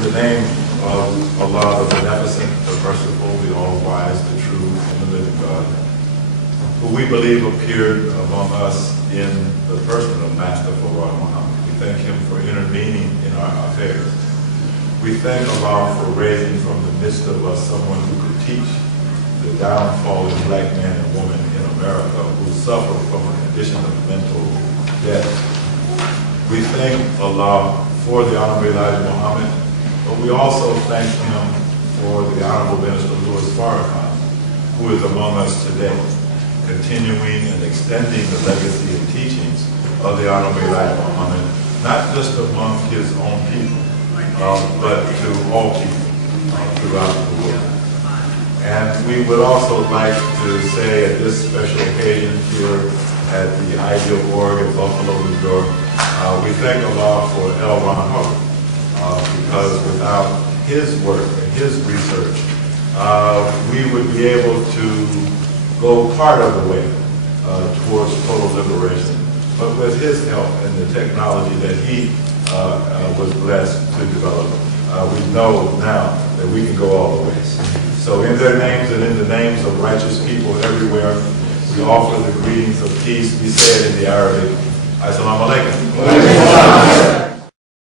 In the name of Allah, the Beneficent, the Merciful, the All-Wise, the True, and the Living God, who we believe appeared among us in the person of Master Fard Muhammad. We thank him for intervening in our affairs. We thank Allah for raising from the midst of us someone who could teach the downtrodden black man and woman in America who suffer from a condition of mental death. We thank Allah for the Honorable Elijah Muhammad, but we also thank him for the Honorable Minister Louis Farrakhan, who is among us today, continuing and extending the legacy and teachings of the Honorable Elijah Muhammad, not just among his own people, but to all people throughout the world. And we would also like to say at this special occasion here at the Ideal Org in Buffalo, New York, we thank Allah for L. Ron Hubbard, because without his work and his research, we would be able to go part of the way towards total liberation. But with his help and the technology that he was blessed to develop, we know now that we can go all the way. So in their names and in the names of righteous people everywhere, we offer the greetings of peace. We say it in the Arabic, Assalamu alaikum.